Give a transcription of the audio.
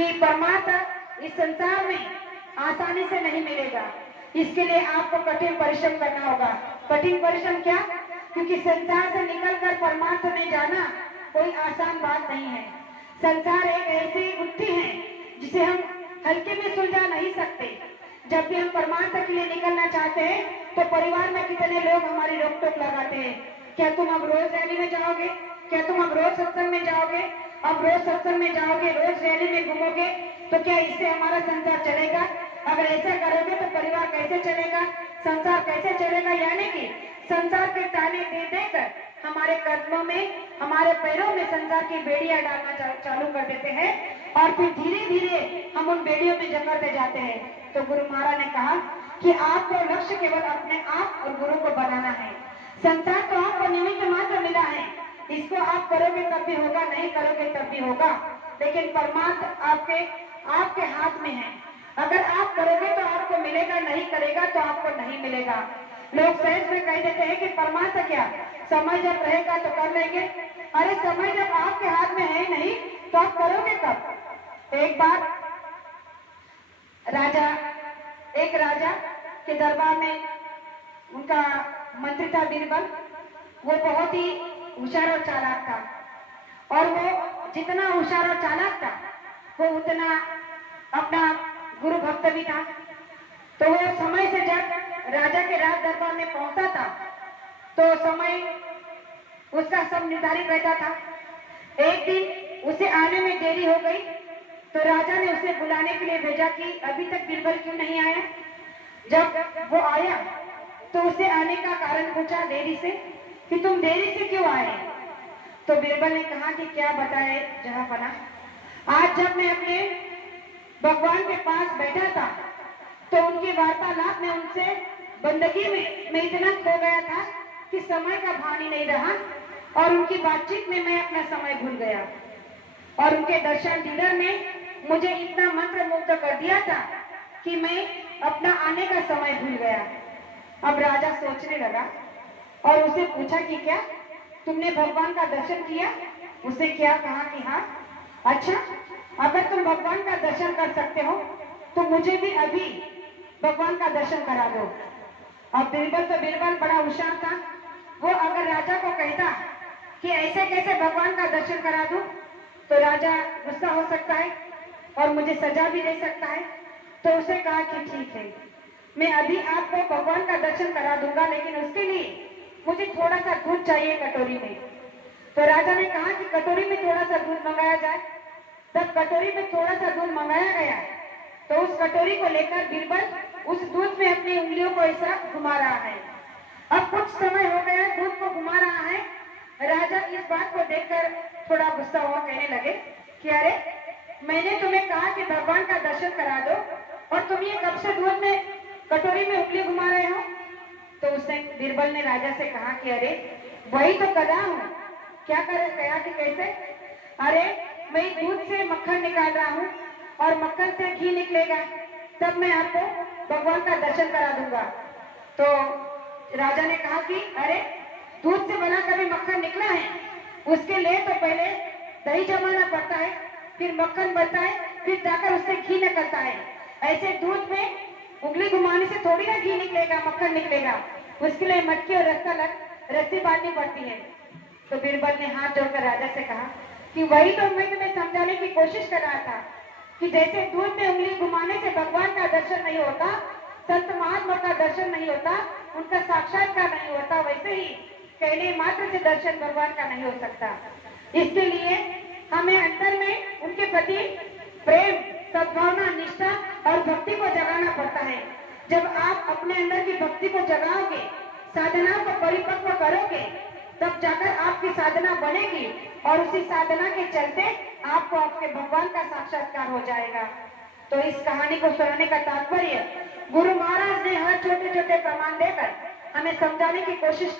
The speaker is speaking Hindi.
कि परमात्मा इस संसार में आसानी से नहीं मिलेगा। इसके लिए आपको कठिन परिश्रम करना होगा। कठिन परिश्रम क्या? क्योंकि संसार से निकलकर परमात्मा में जाना कोई आसान बात नहीं है। संसार एक ऐसी गुत्थी है जिसे हम हल्के में सुलझा नहीं सकते। जब भी हम परमात्मा के लिए निकलना चाहते हैं तो परिवार में कितने लोग हमारी रोक टोक लगाते हैं। क्या तुम अब रोज रैली में जाओगे? क्या तुम अब रोज सत्संग में जाओगे? अब रोज सत्संग में जाओगे, रोज रैली में घूमोगे, तो क्या इससे हमारा संसार चलेगा? अगर ऐसा करोगे तो परिवार कैसे चलेगा, संसार कैसे चलेगा? यानी कि संसार के ताने दे देकर हमारे कदमों में, हमारे पैरों में संसार की बेड़ियां डालना चालू कर देते हैं और फिर धीरे धीरे हम उन बेड़ियों में जकड़ते जाते हैं। तो गुरु महाराज ने कहा कि आपको लक्ष्य केवल अपने आप और गुरु को बनाना है। संसार तो आपको निमित्त मात्र मिला है, इसको आप करोगे तब भी होगा, नहीं करोगे तब भी होगा, लेकिन परमात्मा आपके हाथ में है। अगर आप करोगे तो आपको मिलेगा, नहीं करेगा तो आपको नहीं मिलेगा। लोग सहज में कह देते हैं कि परमात्मा क्या, समय जब रहेगा तो कर लेंगे। अरे समय जब आपके हाथ में है नहीं तो आप करोगे कब? एक बार एक राजा के दरबार में उनका मंत्री था बीरबल। वो बहुत ही होशियार और चालाक था और वो जितना होशियार और चालाक था वो उतना अपना गुरु भक्त भी था। तो वो समय से जब राजा के राज दरबार में पहुंचा था तो समय उसका सब निर्धारित रहता था। एक दिन उसे आने में देरी हो गई तो राजा ने उसे बुलाने के लिए भेजा कि अभी तक बीरबल क्यों नहीं आया। जब वो आया तो उसे आने का कारण पूछा देरी से कि तुम देरी से क्यों आए। तो बीरबल ने कहा कि क्या बताए जहांपना, आज जब मैं अपने भगवान के पास बैठा था तो उनकी वार्तालाप में उनसे बंदगी में मैं इतना खो गया था कि समय का भान ही नहीं रहा और उनकी बातचीत में मैं अपना समय भूल गया और उनके दर्शन दीदार ने मुझे इतना मंत्र मुग्ध कर दिया था कि मैं अपना आने का समय भूल गया। अब राजा सोचने लगा और उसे पूछा कि क्या तुमने भगवान का दर्शन किया? उसे क्या कहा कि हाँ। अच्छा, अगर तुम भगवान का दर्शन कर सकते हो तो मुझे भी अभी भगवान का दर्शन करा दो। अब बीरबल बड़ा होशियार था। वो अगर राजा को कहता कि ऐसे कैसे भगवान का दर्शन करा दूं तो राजा गुस्सा हो सकता है और मुझे सजा भी दे सकता है। तो उसे कहा कि ठीक है, मैं अभी आपको भगवान का दर्शन करा दूंगा, लेकिन उसके लिए मुझे थोड़ा सा दूध चाहिए कटोरी में। तो राजा ने कहा कि कटोरी में थोड़ा सा दूध मंगाया जाए। तब कटोरी में थोड़ा सा दूध मंगाया गया तो उस कटोरी को लेकर बीरबल उस दूध में अपनी उंगलियों को ऐसा घुमा रहा है। अब कुछ समय हो गया, दूध को घुमा रहा है। राजा इस बात को देखकर थोड़ा गुस्सा हुआ, कहने लगे कि अरे मैंने तुम्हें कहा कि भगवान का दर्शन करा दो और तुम ये कब से दूध में कटोरी में उंगली घुमा रहे हो। तो उसने बीरबल ने राजा से कहा कि अरे वही तो कर रहा हूँ। क्या कर कहा कि कैसे? अरे मैं दूध से मक्खन निकाल रहा हूँ और मक्खन से घी निकलेगा, तब मैं आपको भगवान का दर्शन करा दूंगा। तो राजा ने कहा कि अरे दूध से बना कभी मक्खन निकला है? उसके लिए तो पहले दही जमाना पड़ता है, फिर मक्खन बनता है, फिर जाकर उससे घी निकलता है। ऐसे दूध में उंगली घुमाने से थोड़ी ना घी निकलेगा, मक्खन निकलेगा। उसके लिए मटकी और रस्सी बांधनी पड़ती है। तो बीरबल ने हाथ जोड़कर राजा से कहा कि वही तो मैं तुम्हें समझाने की कोशिश कर रहा था कि जैसे दूध में उंगली घुमाने से भगवान का दर्शन नहीं होता, संत महात्मा का दर्शन नहीं होता, उनका साक्षात्कार नहीं होता, वैसे ही कहने मात्र से दर्शन भगवान का नहीं हो सकता। इसके लिए हमें अंतर में उनके प्रति प्रेम, सद्भावना, निष्ठा और भक्ति को जगाना पड़ता है। जब आप अपने अंदर की भक्ति को जगाओगे, साधना को परिपक्व करोगे, तब जाकर आपकी साधना बनेगी और उसी साधना के चलते आपको आपके भगवान का साक्षात्कार हो जाएगा। तो इस कहानी को सुनाने का तात्पर्य गुरु महाराज ने हर छोटे छोटे प्रमाण देकर हमें समझाने की कोशिश